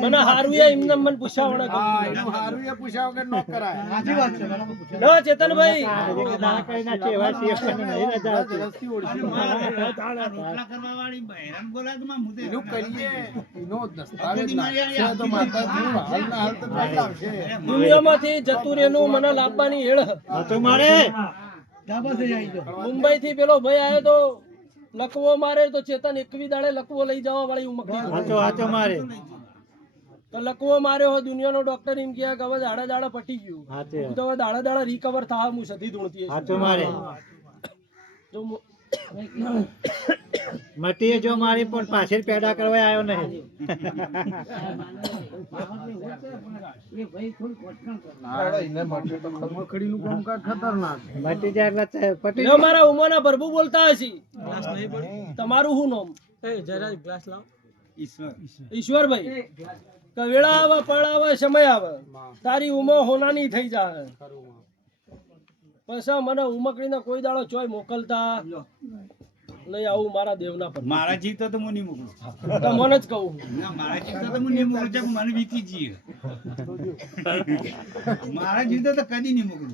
મને હારું એ એમને મન પૂછાવ ને હા એનું હારું એ પૂછાવ કે નો કરાય સાચી વાત છે બરાબર પૂછ્યું. ના ચેતનભાઈ દાણા કઈના ચેવા છે પણ નહીં રજા આવતી. રસ્તી ઓળખી રોટલા કરવા વાળી બહેરાન બોલાય તો માં મુદે એનું કરીએ એનો દસ્તાવેજ નાખશે તો માતા હાલના હાલ તો નહીં આવશે દુનિયામાંથી જતું રહેનું મને લાવવાની હેળ હા તો મારે ડાબા થઈ આવી જો મુંબઈ થી પેલો ભાઈ આવ્યો તો લકવો મારે તો ચેતન એકવી દાડે લકવો લઈ જવા વાળી ઉમકડી હાચો મારે તો લકવો માર્યો હોય દુનિયાનો ડોક્ટર એમ કહે કે હવે દાડા દાડા પટી ગયું હાચે હું તો હવે દાડા દાડા રિકવર થાય હું સધી ધૂણતી હશે. હાચો મારે તો મુ- મટીએ જો મારી પણ પાછળ પેડા કરવા આવ્યો નહીં. મખડીનું કામકાજ ખતરનાક મટી જાય એટલે પટી જો મારા ઉમરના પ્રભુ બોલતા હશે તમારું શું નામ ઈશ્વરભાઈ કવેળા આવે પળ આવે સમય આવે તારી ઉમો હોનાની થઈ જાય પછી મને ઉમકડીને કોઈ દાડો ચોય મોકલતા નહીં આવું મારા દેવના પર મારા જીવતા તો હું નહીં મોકલું તો મને જ કહું ના મારા જીવતા તો હું નહીં મોકલું છે, મને વીતી જઈએ મારા જીવતા તો કદી નહીં મોકલું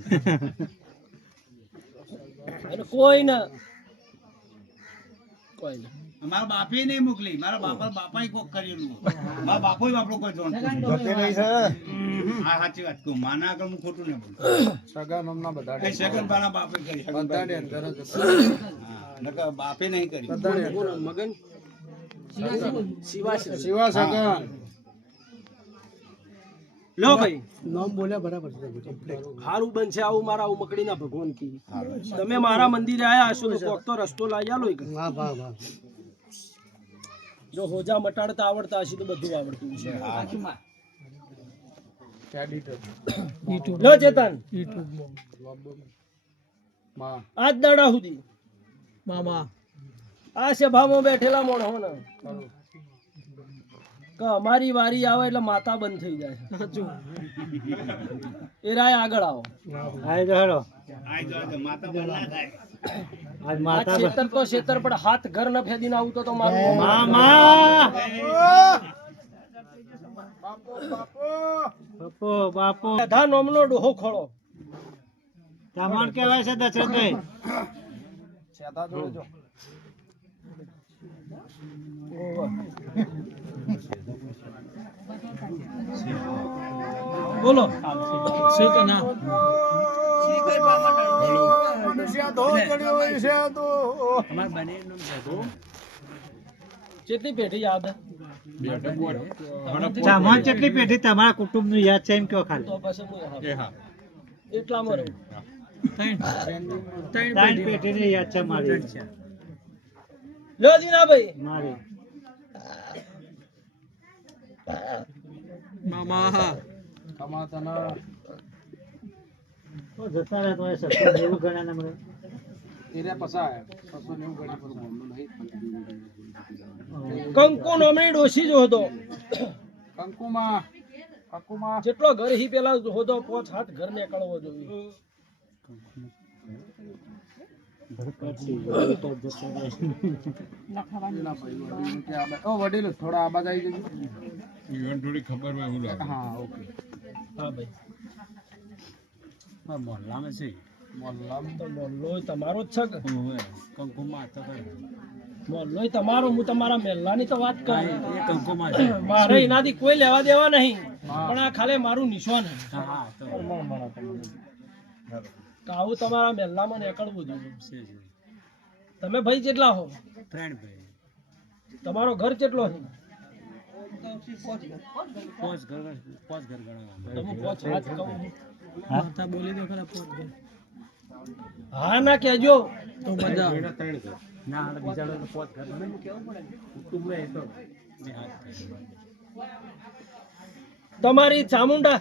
અને કોઈ ને મારા બાપે નહીં મોકલી મારા બાપાએ કોક કરેલું મારા બાપોય આપણો કોઈ જોણ હા સાચી વાત કહું માના આગળ હું ખોટું નહીં બોલું સગા મમના બધા એ સગન બાના બાપે કરી બધા ને અંદર જ હા નકર બાપે નહીં કરી મગન શિવા સગન લો ભાઈ નામ બોલ્યા બરાબર છે હારું બનશે આવું મારા ઉમકડીના ભગવાન કી તમે મારા મંદિરે આયા હશો તો કોક તો રસ્તો લાવી આલો એક. વાહ વાહ વાહ જો હોજા મટાડતા આવડતા હશે તો બધું આવડતું છે લો ચેતન માં આજ દાડા સુધી મામા આ સભામાં બેઠેલા મોણો ને કે અમારી વારી આવે એટલે માતા બંધ થઈ જાય એ રાય આગળ આવો આય જો હેડો આ માતા બના થાય આજ આ માતા ખેતર તો ખેતર પણ હાથ ઘર ન ફેદીને આવતો તો મારું મામા બાપો બાપો બધા નોમનો ડોહો ખોળો તમણ કહેવાય છે દશરથભાઈ. સેતા જોડે જો બોલો શું કે ના કેટલી પેઢી યાદ સામાન કેટલી પેઢી તમારા કુટુંબ નું યાદ છે એમ કયો ખાલી તો પછી હું એટલામાં રહું ત્રણ પેઢી ની યાદ છે મારી લો દીનાભાઈ મારી કમાતાના તો જતા રહ્યા તમારે 790 ગણા ને મળે. એને પસાય 690 ગણી પર બોલનું નહીં કંકુ નોમની ડોશી જો હતો કંકુમાં જેટલો ઘર હી પેલા હોતો 5-7 ઘર ને કળવો જોઈએ વડીલ થોડા આબાદ આવી જજો ઈવન થોડી ખબર હોય હું લાગે હા ઓકે હા ભાઈ મોહલ્લામાં છે તો મોહલ્લો તમારો જ છે કે કંકુમાં તો મોહલ્લો તમારો હું તમારા મહેલાની તો વાત કરું એ કંકુમાં મારે એનાથી કોઈ લેવા દેવા નહીં પણ આ ખાલી મારું નિશાન છે હા તો કે આવું તમારા મહેલામાં નીકળવું જોઈએ છે તમે ભાઈ કેટલા હો ત્રણ ભાઈ તમારો ઘર કેટલો છે પાંચ ઘર ગણાવા તમે 5 હાથ કહું માતા બોલી દો ખરા 5 ઘર હા ના કહેજો તો બધા ના આ બીજા લોકો પાંચ ઘર મને કેવું પડે કુટુંબ ને એ તો બે હાથ થાય. તમારી ચામુંડા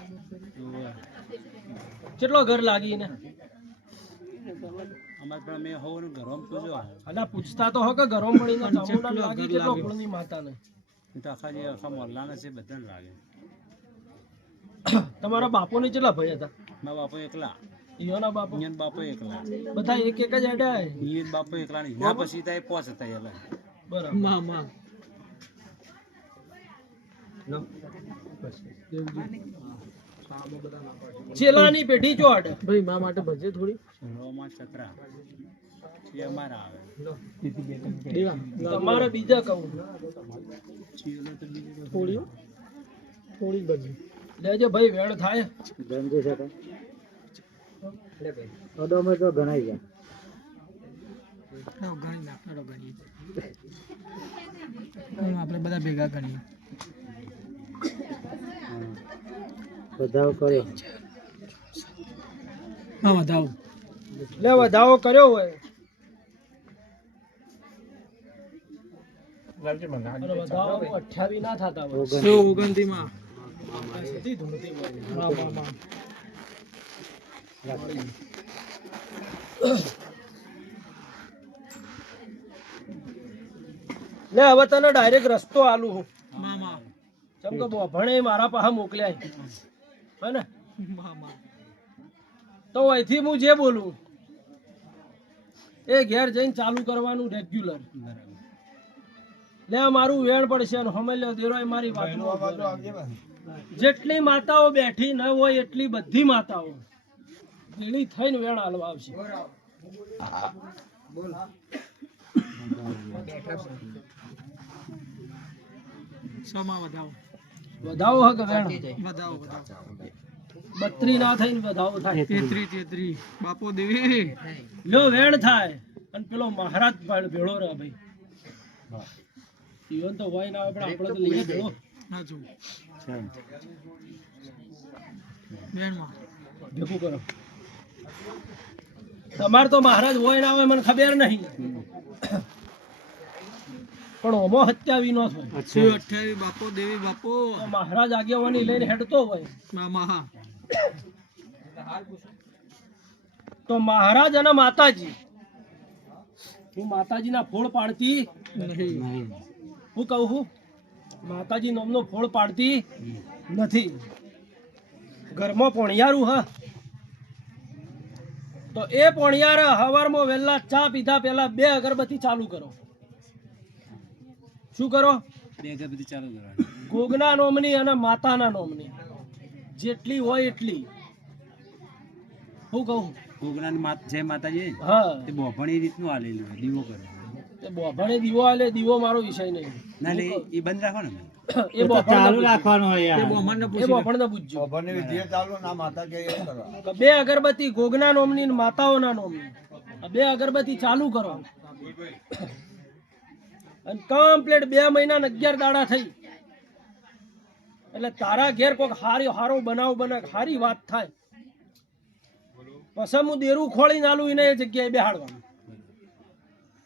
કેટલો ઘર લાગી ને અમાર પણ મેં હોવાનું ઘરમાં પૂજો અલા પૂછતા તો હો કે ઘરોમ પડીને ચામુંડા લાગી કેટલો કુળની માતાને તો આખા મોહલ્લાના છે બધાને લાગે. તમારા બાપોને કેટલા ભાઈ હતા મારા બાપો એકલા ઈયોના બાપો ઈયન બાપો એકલા બધા એક એક જ અડ્યા હે? ઈયન બાપો એકલા નહીં ના પછી તો એ પોચ હતા એલા બરાબર ચેલાની પેઢી ચોટ ભાઈ મા માટે ભજે થોડી રોમાં ચકરા એ અમારા આવે દેવા તમારે બીજા કહું થોડી થોડી ભજે લેજો ભાઈ વેળ થાય ગંજી છે તો અડોમે તો ગણાઈ ગયા ગણી નાખો ગણી આપણે બધા ભેગા ગણીએ વધાવ કર્યો હા વધાવો લે વધાવો કર્યો હોય અને વધાવો 28 ના થતા હોય 129 માં સીધી ધૂળતી હોય હા હા હા લે હવે તને ડાયરેક્ટ રસ્તો આલું હું મામા ચમ કે ભણે મારા પાસે મોકલ્યા હે ને મામા તો અહીંથી હું જે બોલું એ ઘેર જઈને ચાલુ કરવાનું રેગ્યુલર લે મારું વેણ પડશે અને હમે લે દેરોય મારી વાત જેટલી માતાઓ બેઠી ન હોય એટલી બધી માતાઓ ભેળી થઈને વેણ હાલવા આવશે સમા વધાવો વધાવો હક વેણ વધાવો વધાવો 32 ના થઈને વધાવો થાય 33 બાપો દેવી લ્યો વેણ થાય અને પેલો મહારાજ પણ ભેળો રહે ભાઈ ઈવન તો હોય ના હોય પણ આપણે તો લઈએ ભેળો ના જો બેનમાં ભેગું કરો તમારે તો મહારાજ હોય ના હોય મને ખબર નહીં પણ ઓમો હત્યાવી નો થાય 28 બાપો દેવી બાપો તો મહારાજ આગેવાની લઈને હેડતો હોય મામા હા તો મહારાજ અને માતાજી હું માતાજીના ફોડ પાડતી નહીં હું કહું છું માતાજી નામનો ફોડ પાડતી નથી ઘરમાં પોણિયારું હા તો એ પોણિયાર હવારમાં વહેલા ચા પીધા પહેલા 2 અગરબત્તી ચાલુ કરો શું કરો 2 અગરબત્તી ચાલુ કરવાની ગોગના નોમની અને માતાના નોમની જેટલી હોય એટલી હું કહું કોગરાની જય માતાજી હા તે બોભણી રીતનું આલેલું હોય દીવો કરે તે બોભણે દીવો આલે દીવો મારો વિષય નહીં ના લે એ બંધ રાખો ને એ બોભણ ચાલુ રાખવાનું હોય એ યાર બોમણને એ પૂછી બોભણને પૂછજો બોમણને વિધિ ચાલુ ના માતા કે એ કરો તો 2 અગરબત્તી ગોગના નોમની ને માતાઓના નોમની આ 2 અગરબત્તી ચાલુ કરો અને કમ્પ્લીટ 2 મહિના ને 11 દાડા થઈ એટલે તારા ઘેર કોઈક હારો બનાવ બને હારી વાત થાય પછી હું દેરું ખોળીને આલું એને એ જગ્યાએ બેહાડવાનું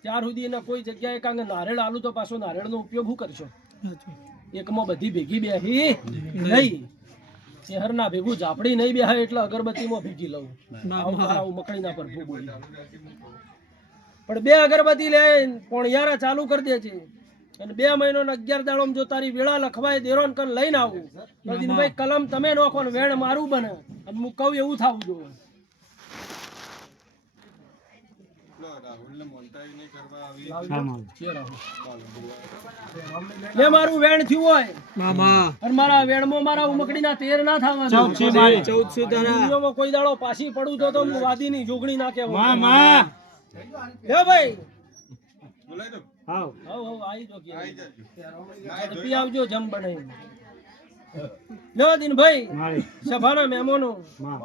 ત્યાર સુધી એને કોઈ જગ્યાએ કારણ કે નારેળ આલું તો પાછો નારેળનો ઉપયોગ શું કરશો એકમાં બધી ભેગી બેહી નહીં શહેરના ભેગું ઝાપડી નહીં બેહાય એટલે અગરબત્તીમાં ભેગી લઉં આવું મકડીના પર બોલી પણ 2 અગરબત્તી લે પોણિયારા ચાલુ કરી દે છે અને 2 મહિનો ને 11 દાડોમાં જો તારી વેળા લખવાય દેરોન કન લઈને આવું તો દિનભાઈ કલમ તમે નોખો ને વેણ મારું બને અને હું કહું એવું થવું જોઈએ લે મારું વેણ થયું હોય મામા અને મારા વેણમાં મારા ઉમકડીના તેર ના થવાનું 14 તારા દુનિયામાં કોઈ દાડો પાછી પડું તો હું વાદીની જોગણી ના કહેવું મામા હે ભાઈ આવ હવ આવી જો કે ઝડપી આવજો જમ બનાવીને લ્યો દિનભાઈ મારી સભાના મહેમાનો માં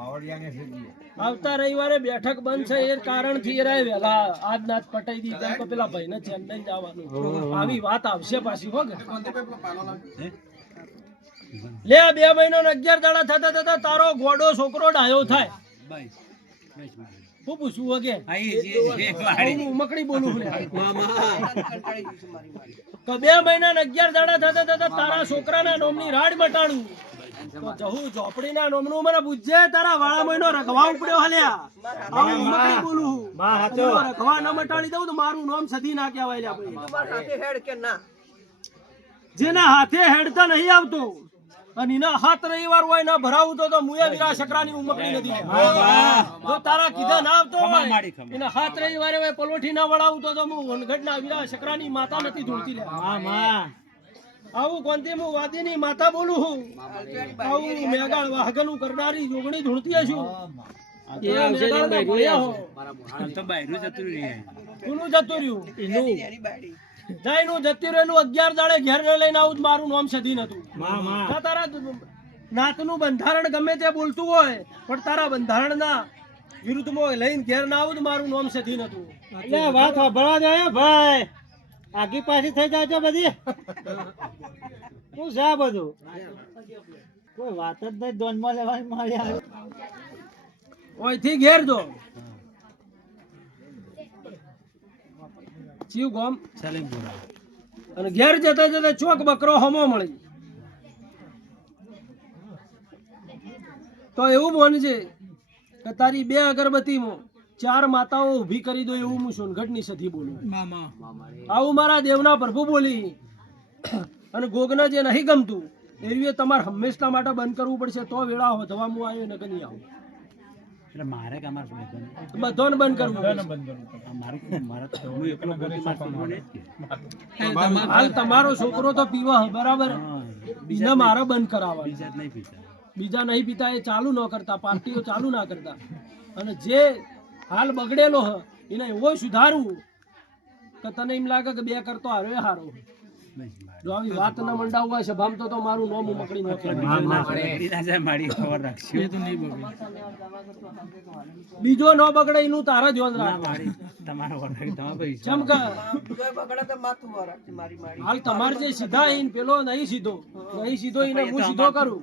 આવતા રવિવારે બેઠક બંધ છે એ કારણથી એ રહ્યા વહેલા આજ નાચ પટાઈ દી કેમ કે પેલા ભાઈને ચેન્નઈ જવાનું આવી વાત આવશે પાછી હો કે લે 2 મહિનો ને 11 દાડા થતા થતા તારો ગોડો છોકરો ડાયો થાય હું પૂછું વગે હું ઉમકડી બોલું લે મામા તો 2 મહિના ને 11 દાડા થતા થતા તારા છોકરાના નોમની રાડ મટાડું તો જહુ ઝોપડીના નોમનું મને પૂછજે તારા વાળા મહિનો રખવા ઉપડ્યો હલ્યા આવું ઉમકડી બોલું માં હાચો રખવા ન મટાડી દઉં તો મારું નામ સધી ના કહેવાય લ્યા ભાઈ જેના હાથે હેડતા નહીં આવતો અને એના હાથ રવિવાર હોય ના ભરાવું તો મુયા વીરા શકરાની ઉમકડી નથી જો તારા કીધા ના આવતો હોય એના હાથ રવિવારે હોય પલોઠી ના વળાવું તો હું વનગઢના વીરા શકરાની માતા નથી ધૂળતી લે માં માં આવું કોનથી હું વાદીની માતા બોલું છું. આવું મેઘાળ વાહગનું કરનારી જોગણી ધૂણતી હશું. એ મેઘાળના ભોળિયા હો. આમ તો બાયરું જતું રહે. કોનું જતું રહ્યું? જયનું જતું રહેલું 11 દાડે ઘેર ન લઈને આવું જ મારું નામ સધી નતું. જા તારા નાતનું બંધારણ ગમે તે બોલતું હોય પણ તારા બંધારણના વિરુદ્ધમાં લઈને ઘેર ના આવું જ મારું નામ સધી નતું. એટલે વાત સાંભળવા જાય ભાઈ, આગી પાછી થઈ જાય છે બધી. શું છે આ બધું? કોઈ વાત જ નહીં, ધોનમાં લેવાની મારી આવે. ઓયથી ઘેર જો ચીવ ગોમ અને ઘેર જતા જતા ચોક બકરો હમો મળી તો એવું મોન છે કે તારી 2 અગરબત્તીમાં 4 માતાઓ ઊભી કરી દો એવું હું સોનગઢની સધી બોલું. આવું મારા દેવના પ્રભુ બોલી. અને ગોગના જે નહીં ગમતું એવી તમારે હંમેશા માટે બંધ કરવું પડશે તો વેળા વધવા હું આવ્યો નકર નહીં આવું. એટલે મારે કે અમારે બધાને બંધ કરવું હાલ તમારો છોકરો તો પીવા હે, બરાબર, બીજા મારે બંધ કરાવવા. બીજા નહીં પીતા એ ચાલુ ન કરતા, પાર્ટીઓ ચાલુ ના કરતા. અને જે હાલ બગડેલો હ એને એવો સુધારવું કે તને એમ લાગે કે 2 કરતો હારો હારો. જો આવી વાત ન મંડાવવા સભામ તો મારું નામ ઉમકડી નાખે. બીજો ન બગડે એનું તારા ધ્યાન રાખ. ચમકા હાલ તમારે જે સીધા ઈન પેલો નહીં સીધો એને હું સીધો કરું.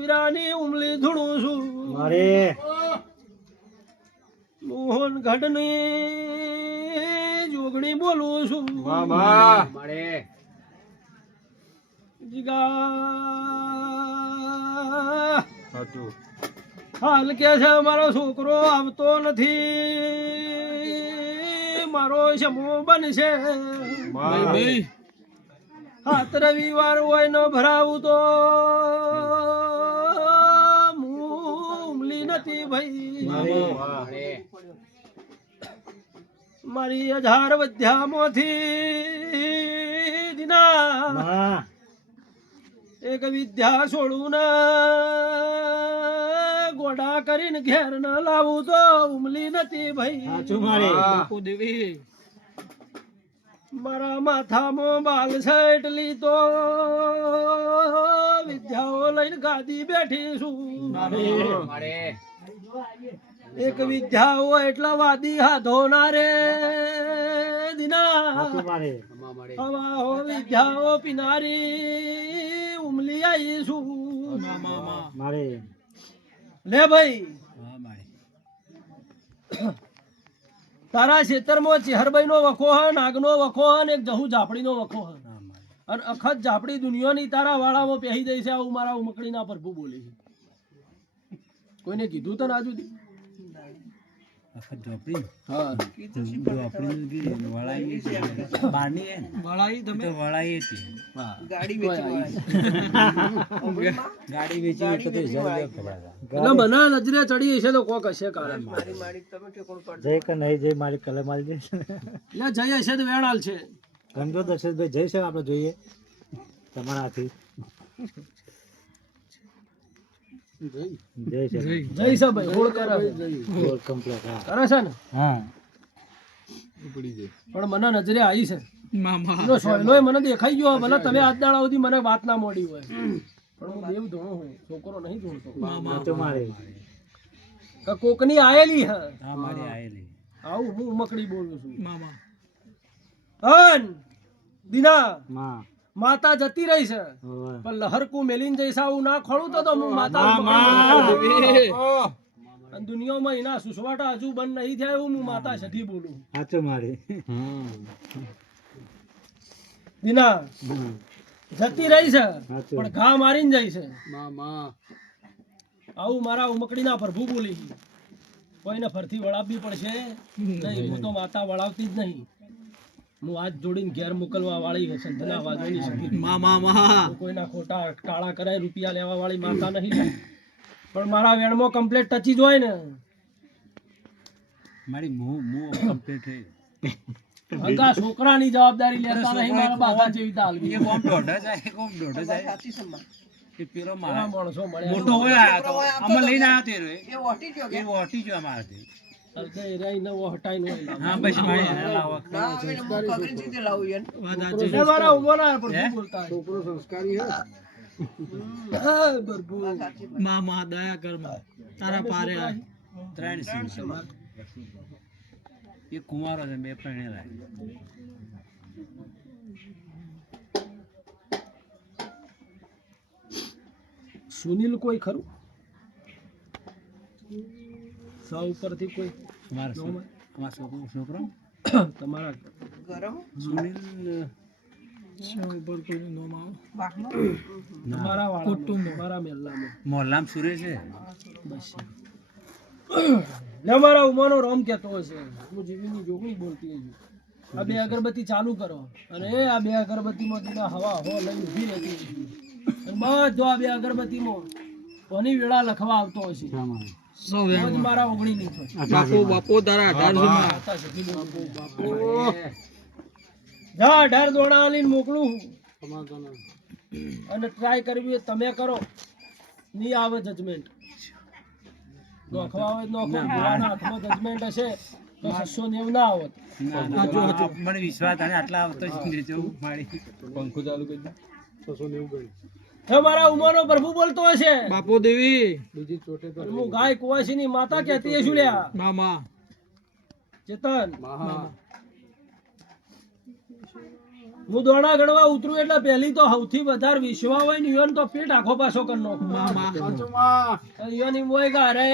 વીરાની ઉમલી ધૂણું છું મોહન ગઢની જોગણી બોલું છું. જીગા હાલ કે છે મારો છોકરો આવતો નથી, મારો શમો બનશે. હાથ રવિવાર હોય ન ભરાવું તો ઉમલી નથી ભાઈ. મારી 1000 વિદ્યામાંથી દીના એક વિદ્યા છોડું ને ગોડા કરીને ઘેર ન લાવું તો ઉમલી નથી ભાઈ. મારા માથામાં બાલ છે એટલી તો વિદ્યાઓ લઈને ગાદી બેઠી છું. એક વિદ્યા હોય એટલા વાદી હાથો ના રે દીના. હવા હો વિદ્યાઓ પીનારી ઉમલી આવી છું. લે ભાઈ તારા ખેતરમાં ચેહરબાઈ નો વખો હ, નાગનો વખો હ ને એક જહુ ઝાપડી નો વખો હ. અને અખત ઝાપડી દુનિયાની તારા વાળામાં પહેરી જાય છે. આવું મારા ઉમકડીના પ્રભુ બોલે છે. કોઈને કીધું તો ના જુદી મને નજરે ચડી હશે તો કોક હશે કારણ. જય કે નહીં જય મારી કલમ મારી દે જય હશે તો વેણાલ છે. ગમજો દર્શનભાઈ જય છે આપણે જોઈએ તમારા હાથી. જય છે જય છે ભાઈ હોળ કરે કમ્પ્લીટ કરે છે ને. હા પણ મને નજરે આવી છે. એનો સોયલોય મને દેખાઈ ગયો. ભલે તમે આજ દાડા સુધી મને વાત ના મોડી હોય પણ હું દેવ ધોણો હોય, છોકરો નહીં ધોણતો. કે કોકની આયેલી હે. આવું હું ઉમકડી બોલું છું. અન દીના માતા જતી રહી છે પણ લહરકું મેલીને જઈશ આવું ના ખોળું તો હું માતા દુનિયામાં એના સુસવાટા હજુ બંધ નહીં થયા એવું હું માતા સધી બોલું. દીના જતી રહી છે પણ ઘા મારીને જાય છે. આવું મારા ઉમકડીના પ્રભુ બોલી. કોઈને ફરથી વળાવવી પડશે નહીં. હું તો માતા વળાવતી જ નહીં. હું હાથ જોડીને ઘેર મોકલવા વાળી સંતના વાજોની સધી. કોઈના ખોટા કાળા કરાય રૂપિયા લેવા વાળી માતા નહીં. પણ મારા વેણમાં કમ્પ્લેટ ટચી જ હોય ને મારી મું કમ્પ્લીટ થઈ અંગા છોકરાની જવાબદારી લેતા નહીં મારા બાપા જેવી તાલવી એ કોમ દોઢ જાય કોમ દોઢ જાય એ પેલો એવા મારા માણસો મળ્યા મોટો હોય આ તો અમે લઈને આવ્યો તે એ વોટી જો અમારાથી અલગે એરિયા ને વો હટાઈને હોય હા બસ મારી લાવો એ મારા ઉંમરના પર શું બોલતા હોય? છોકરો સંસ્કારી હે હા, બરબુ. મામા દયા કર માં તારા પારે આ. 3 સિંહ એ કુંવારો છે બે પરણેલા સુનિલ કોઈ ખરું સૌ ઉપરથી કોઈ અમારા છોકરો તમારા સુનિલ શું ઉપર કોઈનું નામ આવે? તમારા વાળા તમારા મહેલામાં મોહલ્લામ સુરે છે બસ લે મારા ઉમાનો રોમ કહેતો હશે હું જીવીની જોગણી બોલતી હતી આ બે અગરબત્તી ચાલુ કરો અને આ બે અગરબત્તીમાં તેના હવા હો લઈને ઊભી રહેતી હતી અને બધો આ બે અગરબત્તીમાં કોની વેળા લખવા આવતો હશે સો રોજ મારા ઓગણી નહીં થાય બાપો તારા 1800 જા 18 દોણા આલીને મોકલું અને ટ્રાય કરવી હોય તમે કરો નહીં આવે જજમેન્ટ નોખવા આવે તો નોખો ભોળાના હાથમાં જજમેન્ટ હશે તો 690 ના આવત મને વિશ્વાસ અને આટલા આવતો જ નહીં જવું મારી પંખો ચાલુ કરી દે 690 ગણી હે મારા ઉમાનો પ્રભુ બોલતો હશે બાપો દેવી બીજી ચોટે તો હું ગાય કુવાસીની માતા કહેતી હશું લ્યા મામા ચેતન મહા હું દોણા ગણવા ઉતરું એટલે પહેલી તો સૌથી વધારે વિશ્વા હોય ને ઈવન તો પેટ આખો પાછો કરી નાખું સાચું માં ઈવન એમ હોય કે અરે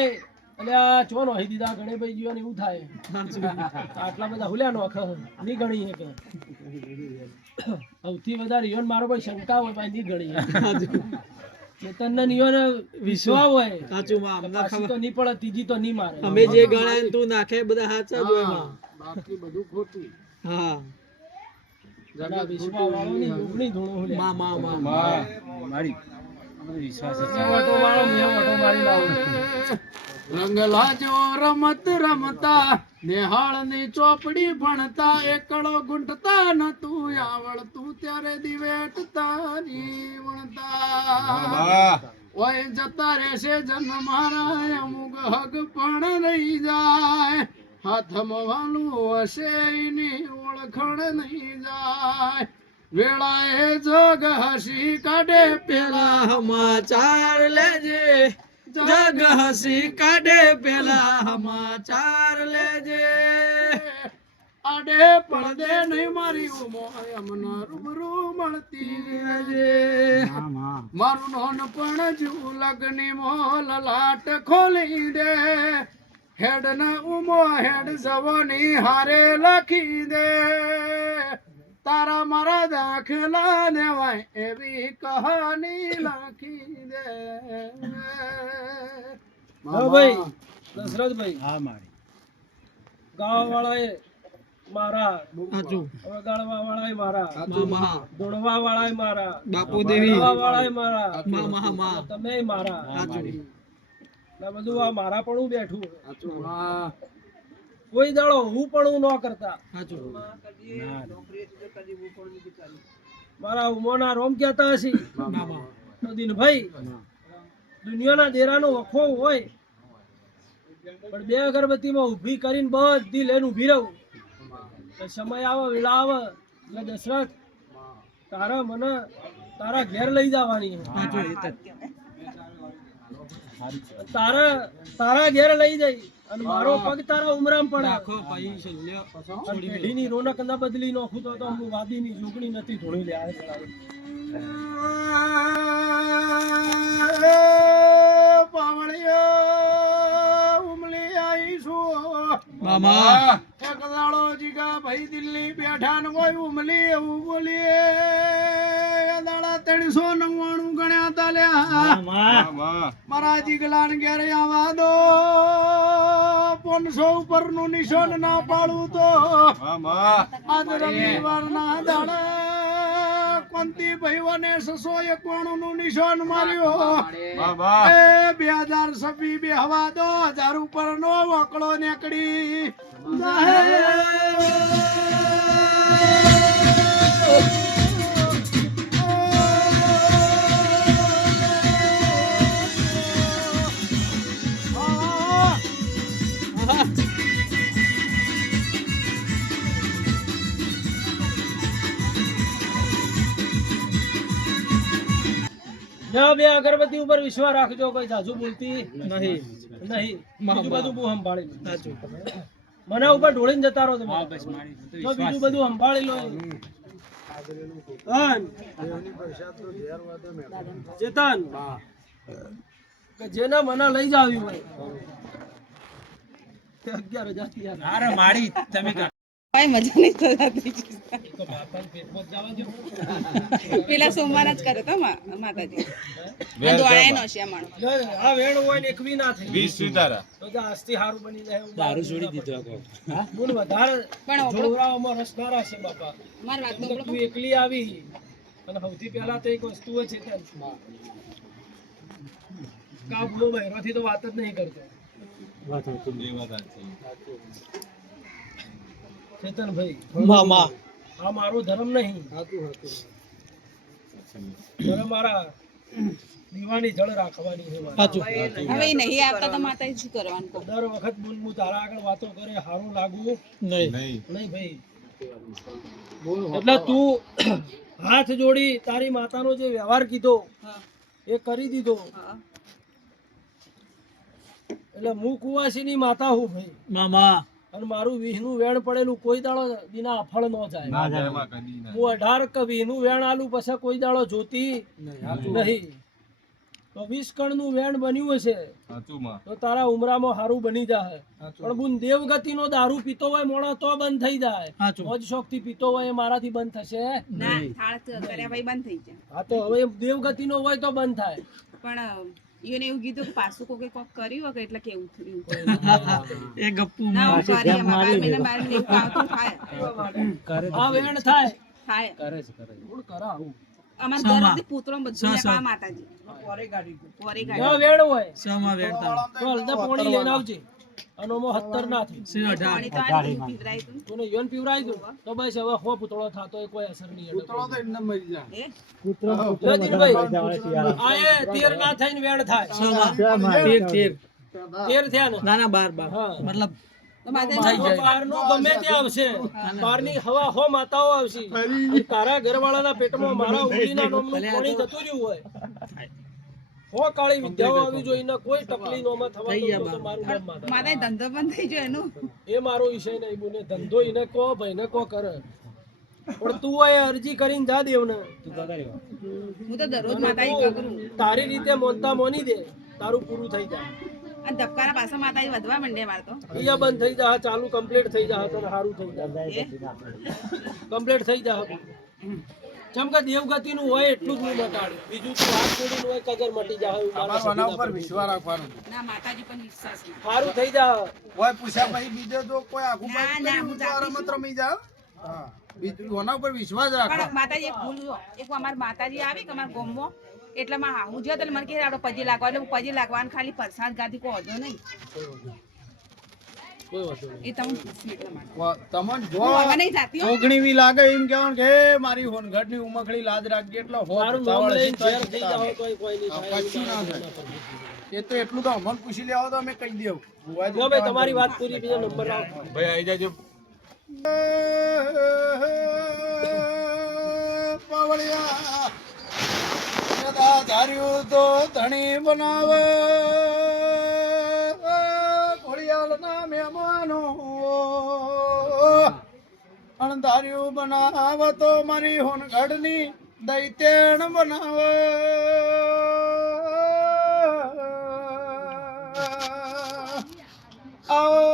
એટલે આ ચોનો હઈ દીધા ગણે ભાઈ જીવન એવું થાય આટલા બધા હુલ્યા નોખ નહીં ગણી કે સૌથી વધારે ઈવન મારો ભાઈ શંકા હોય ભાઈ નહીં ગણી ચેતન ને ઈવન વિશ્વા હોય સાચું માં તો અમને પાછી ખબર તો નહીં પડે ત્રીજી તો નહીં મારે અમે જે ગણાય ને તું નાખે બધા સાચા જ હોય માં. બાકી બધું ખોટું હા જરા વિશ્વા વાળોની યુગની ધૂણો હુલ્યા માં મારી વિશ્વાસ છે વટો વાળો મેં વટો મારી લાવું રંગ લાજો રમત રમતા નેહાળની ચોપડી ભણતા એકડો ગુંઠતા ન તું આવડતું ત્યારે દિવેટ તારી વણતા ઓય જતા રહેશે જન્મ મારા અમુક હગ પણ રહી જાય હાથમાં વાલું હશે એની ઓળખણ નહીં જાય વેળાએ જગ હસી કાઢે પેલા સમાચાર લેજે જગ હસી કાઢે પેલા સમાચાર લેજે આડે પડદે નહીં મારી ઉમોય અમને રૂબરૂ મળતી રહેજે મારું નોન પણ જુ લગની મોલ લાટ ખોલી દે હેડ ના ઉમો હેડ જવાની હારે લખી દે તારા મારા દાખલા દેવાય એવી કહાની લખી દે હા ભાઈ દશરથભાઈ હા મારી ગાવા વાળાએ મારા સાચું વગાડવા વાળાએ મારા મામા દોડવા વાળાએ મારા બાપુ દેવી ગાવા વાળાએ મારા મામા માં તમે મારા સાચું આ બધું આ મારા પણ હું બેઠું સાચું હા કોઈ દાડો હું પણ હું ન કરતા સાચું મારા ઉમોના રોમ કહેતા હશે મામા તો દિનભાઈ દુનિયાના દેરાનો વખો હોય પણ બે અગરબત્તીમાં ઊભી કરીને બધી લઈને ઊભી રહું તો સમય આવે વેળા આવે એટલે દશરથ તારા મને તારા ઘેર લઈ જવાની છે. તારા ઘેર લઈ જઈ અને મારો પગ તારા ઉમરામ પડે રાખો ભાઈ શલ્ય અને પેઢીની રોનક ના બદલી નાખું તો હું વાદીની જોગણી નથી ધોળી લે પાવળિયા ઉમલી આવીશું મામા એક દાડો જીગા ભાઈ દિલ્હી બેઠા ને કોઈ ઉમલી એવું બોલીએ એ દાડા 399 ગણ્યા તાલ્યા મામા મારા જીગલાન ઘેર આવા દો 500 ઉપરનું નિશાન ના પાડું તો આજ રવિવાર ના દાડા પંતી ભાઈઓને 691 નું નિશાન માર્યો બાબા એ 2026 બે હવા 2000 ઉપર નો વકળો નીકળી ના બે અગરબત્તી ઉપર વિશ્વાસ રાખજો, કોઈ જાજુ બોલતી નહીં. બીજું બધું બહુ સંભાળી લો. મને ઉપર ઢોળીને જતા રહો તમે. તો બીજું બધું સંભાળી લો. ચેતન કે જેના મને લઈ જાવી હોય તે 11,000 થી યાર. અરે મારી તમે કઈ મજા નહીં થતી. તો બાપાને પેટમાં જ જવા દો. પેલા સોમવાર જ કરે તો માતાજી દોડાય નો છે માણો. લે, આ વેણ હોય ને એકવી ના થઈ 20 સીતારા તો આજથી સારું બની જાય એવું દારૂ છોડી દીધો. બોલ વધારે પણ છોકરાઓમાં રસ ના રાખશે બાપા. મારી વાત તો તું એકલી આવી અને સૌથી પહેલા તો એક વસ્તુ હોય છે કા ગુનો બહેરોથી તો વાત જ નહીં કરતો. ચેતનભાઈ આ મારો ધર્મ નહીં, ધર્મ મારા દીવાની જળ રાખવાની છે મારે. હવે ઈ નહીં આવતા તો માતાજી શું કરવાનું કહો? દર વખત હું તારા આગળ વાતો કરે હારું લાગુ નહીં ભાઈ. એટલે તું હાથ જોડી તારી માતાનો જે વ્યવહાર કીધો હા. એ કરી દીધો. હા. એટલે હું કુવાસીની માતા હું ભાઈ અને મારું વીહનું વેણ પડેલું કોઈ દાડો વિના અફળ ન જાય. હું 18 કે 20 નું વેણ આલું પછી કોઈ દાડો જોતી નહીં. તો 20 કણનું વેણ બન્યું હશે તો તારા ઉમરામાં સારું બની જાય. પણ બુન દેવગતિનો દારૂ પીતો હોય મોણો તો બંધ થઈ જાય. મોજ શોખથી પીતો હોય એ મારાથી બંધ થશે ના થાળ કર્યા ભાઈ બંધ થઈ જાય. હા તો હવે દેવગતિનો હોય તો બંધ થાય. પણ એને એવું કીધું કે પાછું કોઈ કોક કર્યું હોય કે એટલે કેવું થયું એ ગપ્પુ ના હું કરી એમાં 12 મહિના 12 મહિના એવું આવતું થાય આ વેણ થાય થાય કોણ કરે આવું? અમાર ઘરથી પૂતળો બધું ને પા માતાજી પોરે ગાડી ના વેણ હોય તો હલદા પોણી લઈને આવજે. અને ઓમો 17 ના થઈ પાણી તો આ પીવરાય તું તને યોન પીવરાઈ દઉં તો બસ હવે હો પૂતળો થાતો એ કોઈ અસર નહીં. તો એમને મરી જાય એ રજીનભાઈ, આ એ 13 ના થઈને વેણ થાય. 13 થયા ને? ના 12 હા મતલબ તો માતાજી બહારનું ગમે ત્યાં આવશે. બહારની હવા હો માતાઓ આવશે. અને તારા ઘરવાળાના પેટમાં મારા ઉંગલીના નોમનું પાણી જતું રહ્યું હોય હો કાળી વિદ્યાઓ આવી જોઈએ ને કોઈ તકલીફ નોમાં થવા દઉં તો મારું નામ માતા. માતાજી ધંધો બંધ થઈ ગયો એનું એ મારો વિષય નહીં બોલે. ધંધો એને કહો ભાઈને કહો કરે પણ તું એ અરજી કરીને જા દેવને. હું તો દરરોજ માતાજી કરું તારી રીતે મોનતા મોની દે તારું પૂરું થઈ જાય. અને ધબકારા પાછા માતાજી વધવા માંડે માર તો અહીંયા બંધ થઈ જાય ચાલુ કમ્પ્લીટ થઈ જાય તો સારું થઈ જાય. એ કમ્પ્લીટ થઈ જાય. જેમ કે દેવગતિ નું હોય એટલું જ હું મટાડું. બીજું તો વાત છોડીને હોય કગર મટી જાય એવું મારા આપણા શબ્દના ઉપર વિશ્વાસ રાખવાનો ના માતાજી પણ વિશ્વાસ છે. સારું થઈ જાય. હોય પૂછ્યા પછી બીજો જો કોઈ આખું ના, પાછું ના, કર્યું હું તો આરામત રમી જાવ. હા બીજું કોના ઉપર વિશ્વાસ રાખો. પણ માતાજી એક ભૂલ જો એક અમાર માતાજી આવી કે અમાર ગામમાં એટલે માં હું જો એટલે મને કે આપણે પજી લાગવા એટલે હું પજી લાગવાનું ખાલી પ્રસાદ ગાદી કો હોજો નહીં કોઈ વાંધો નહીં. એ તમે પૂછ્યું એટલા માટે તમને જો હું હવે નહીં જાતી હો. ચોગણી વી લાગે એમ કહેવાનું કે હે મારી હોનગઢ ની ઉમખડી લાજ રાખજે એટલે હોત મારું નામ ઉતાવળ લઈને છે, ઝેર થઈ ઉતાવળ. જાઓ તોય કોઈ નહીં થાય. કશું ના થાય. એ તો એટલું તો અમને પૂછી લેવા તો અમે કહી દેવું જો ભાઈ તમારી વાત પૂરી બીજો નંબર રાખો. ભાઈ આવી જાજો પાવળિયા સદા ધાર્યું તો ધણી બનાવે ઘોડિયાળના મહેમાનો અણધાર્યું બનાવે તો મારી હોનગઢની દૈત્યણ બનાવે આવો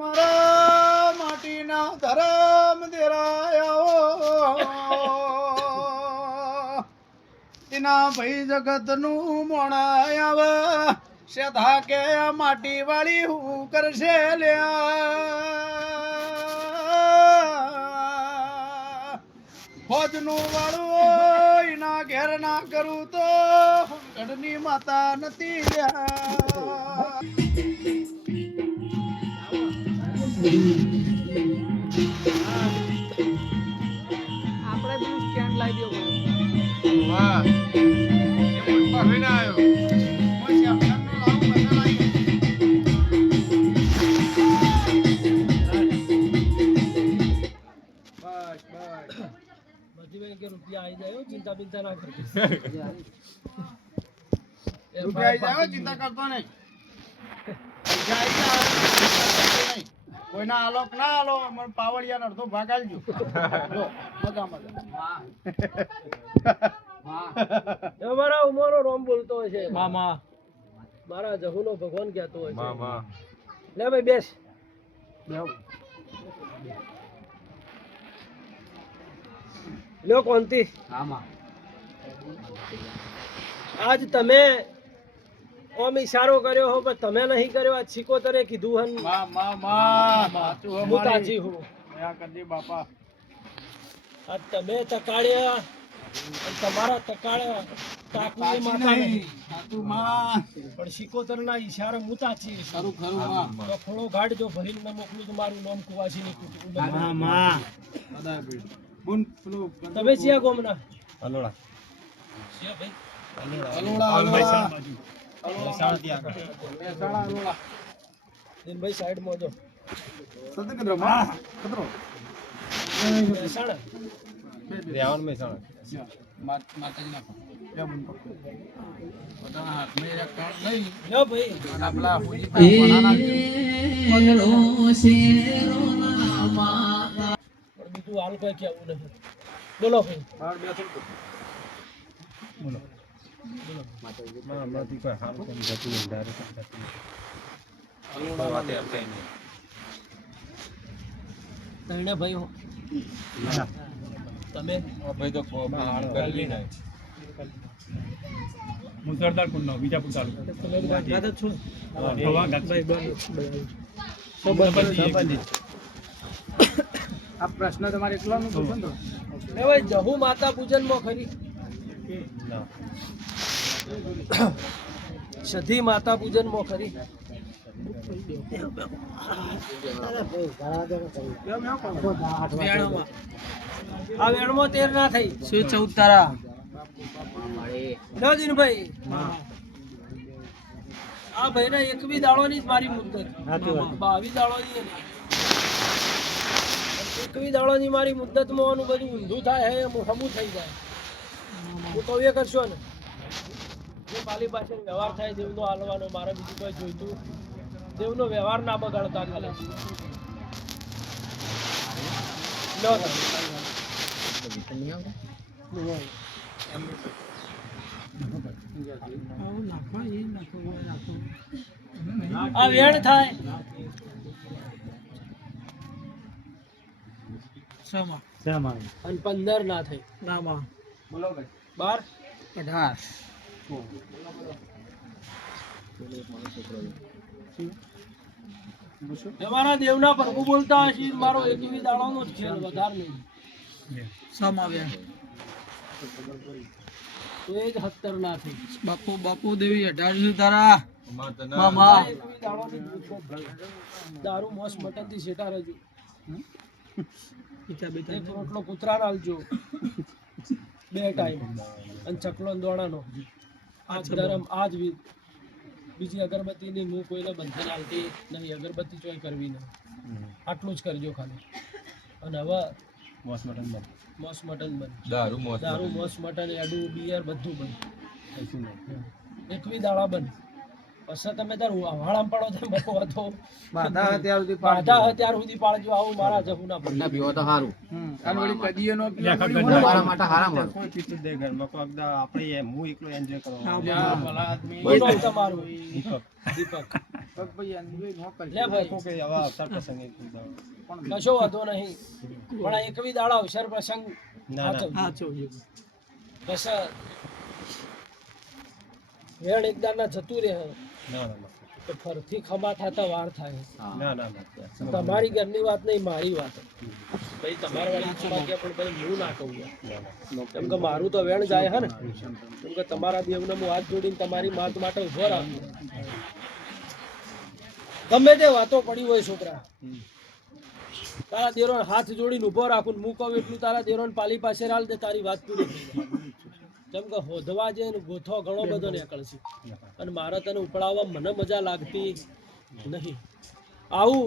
મારા માટીના ધરમ દેરાયા તેના ભાઈ જગતનું મોણાય આવે સેધા કે માટી વાળી હું કરશે લ્યા હો રોજનું વાળું એના ઘેર ના કરું તો ઘરની માતા નથી લ્યા. આપણે પેલું સ્ટેન્ડ લાવી દેવું વાહ એ મોટમાં થઈને આવ્યો કોઈ શેફરનનું લાવું બધા લાવી. બસ બસ બધી ભાઈ કે રૂપિયા આવી જાય હો, ચિંતા બિંતા ના કરતી રૂપિયા આવી જાય, ચિંતા કરતો નહીં. પૈસા આવી જાય, ચિંતા કરતો નહીં. કોઈના આલોક ના આલો, મને પાવડિયાનો અડધો ભાગ આલજો. લો, મજા મજા. મારા ઉમરો રોમ બોલતો હોય છે મામા મારા જહુનો ભગવાન કહેતો હોય છે માં લે ભાઈ બેસ લ્યો કોંતી આજ તમે ઓમ ઈશારો કર્યો હો પણ તમે નહીં કર્યો આજ સિકોતરે કીધું હન સાચું હો હું મારી. તાજી હું દયા કરજે બાપા. આજ તમે તકાળ્યા અને તમારા તકાળ્યા તાકુએ માતા નહીં સાચું માં. પણ સિકોતરના ઈશારે હું તાચી ખરું ખરું માં. તો ખોળો ગાડ જો ભરીને ન મોકલું તો મારું નામ કુવાસી ની કુટુંબ મામા બધાય ભાઈ. બુન પેલું તમે જ્યાં ગોમના અલોડા જ્યાં અલોડા ભાઈ મહેસાણા અલોડા. દિનભાઈ સાઈડ માં જો સતકદ્ર માં. કતરો. મહેસાણા રેવણ મેસાણા માતાજી નાખો. લે બુન પકડો. બધાના હાથમાં એક કાર્ડ લઈ લ્યો ભાઈ અને આ પેલા ફૂજીભાઈ ભણા નાખજો. પણ બીજું હાલ કોઈ કેવું નહીં બોલો ભાઈ બહાર બેસો તો. હમણાંથી કોઈ સારું કામ થતું નહીં ડાયરેક્ટ થતું તને ભાઈ હો તમે ભાઈ તો કરી નાય હું સરદાર કુંડનો બીજાપુર તાલુકો તમે ગાંઠ છો ભાઈ આ પ્રશ્ન તમારે એકલાનો પૂછો ને તો. લે ભાઈ જહુ માતા પૂજન માં ખરી સધી માતા પૂજન માં ખરી આ વેણમાં તેર ના થઈ શું 14 તારા ના દિનભાઈ આ ભાઈ ના એકવી દાડોની જ મારી મુદ્દત 22 દાડોની નહીં. એકવી દાડોની મારી મુદ્દતમાં આનું બધું ઊંધું થાય હે હમું થઈ જાય હું તો એ કરશો ને જે મારી પાસે વ્યવહાર થાય દેવનો હાલવાનો મારે બીજું કોઈ જોઈતું દેવનો વ્યવહાર ના બગાડતા ખાલી લો તમે. આ વેણ થાય અને 15 ના થઈ બોલો ભાઈ. 12 તમારા દેવના પ્રભુ બોલતા હશે મારો એકવી દાડાનો જ ખેલ વધારે નહીં તો એ જ 17 ના થઈ બાપુ દેવી 18 તારા મામા એકવી દાડાની દારૂ મોસ મટન થી શેટા રહેજો એક રોટલો કૂતરાનો આલજો 2 ટાઈમ અને ચકલો દોડાનો આજ ધરમ આજ બીજી અગરબત્તી ની હું કોઈને બંધન આલતી નહીં અગરબત્તી ચોય કરવી નહીં આટલું જ કરજો ખાલી અને હવે મોસ મટન બંધ મોસ મટન બંધ દારૂ દારૂ મોસ મટન એડું બિયર બધું બંધ એકવી દાડા બંધ પછી તમે તાર હવાળામ પાડો તો બપો હતો બાધા અત્યાર સુધી બાધા અત્યાર સુધી પાડજો આવું મારા જહુના બંધ અને વળી કદીઓનો પેલો કોઈ પીતું દે ઘરમાં કોઈ અગદા આપણે હું એકલો એન્જોય કરવાનો યા ભલા આદમી. બોલો તમારું દીપક દીપક પગભાઈ આંધળી નો કરી. લે ભાઈ કોઈ આવા અવસર પ્રસંગે કશો વાંધો નહીં પણ આ એકવી દાડા અવસર પ્રસંગ ના ના સાચવજો. બસ વેણ એકદાર ના જતું રહે ના ના તો ફરથી ખમા થતા વાર થાય. ના ના ના તમારી ઘરની વાત નહીં, મારી વાત. ભાઈ તમારા વાળી ખમા કે પણ ભાઈ હું ના કહું યાર. કેમ કે મારું તો વેણ જાય હે ને. કેમ કે તમારા દેવને હું હાથ જોડીને તમારી માત માટે ઉભો રાખું. ગમે તે વાતો પડી હોય છોકરા, તારા દેરોને હાથ જોડીને ઉભો રાખું ને હું કહું એટલું તારા દેરોને પાલી પાસે રાલ દે, તારી વાત પૂરી થઈ જાય. જેમ કે હોધવા જે ને ગોથો ઘણો બધો નીકળશે અને મારે તને ઉપડાવવા મને મજા લાગતી નહીં. આવું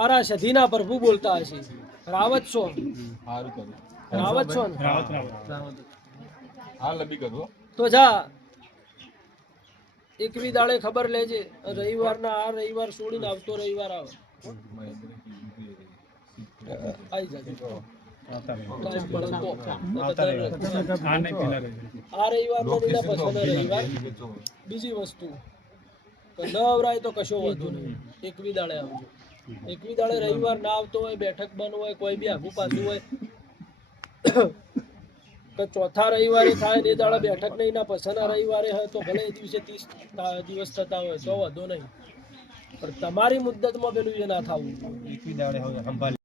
મારા સધીના પ્રભુ બોલતા હશે. રાવત છો, રાવત છો ને? તો જા એકવી દાડે ખબર લેજે, રવિવારના આ રવિવાર છોડીને આવતો રવિવાર આવે. આઈ જાજે. આ રવિવાર પછીનો રવિવાર. બીજી વસ્તુ ન આવરાય તો કશો વાંધો નહીં, એકવી દાડે આવજો. એકવી દાડે રવિવાર ના આવતો હોય, બેઠક બંધ હોય, કોઈ બી આગુ પાછું હોય તો ચોથા રવિવારે થાય ને એ દાડે બેઠક નહીં, ના પછીના રવિવારે હોય તો ભલે એ દિવસે 30 દિવસ થતા હોય તો વાંધો નહીં, પણ તમારી મુદ્દતમાં પેલું એ ના થવું. એકવી દાડે હવે સંભાળી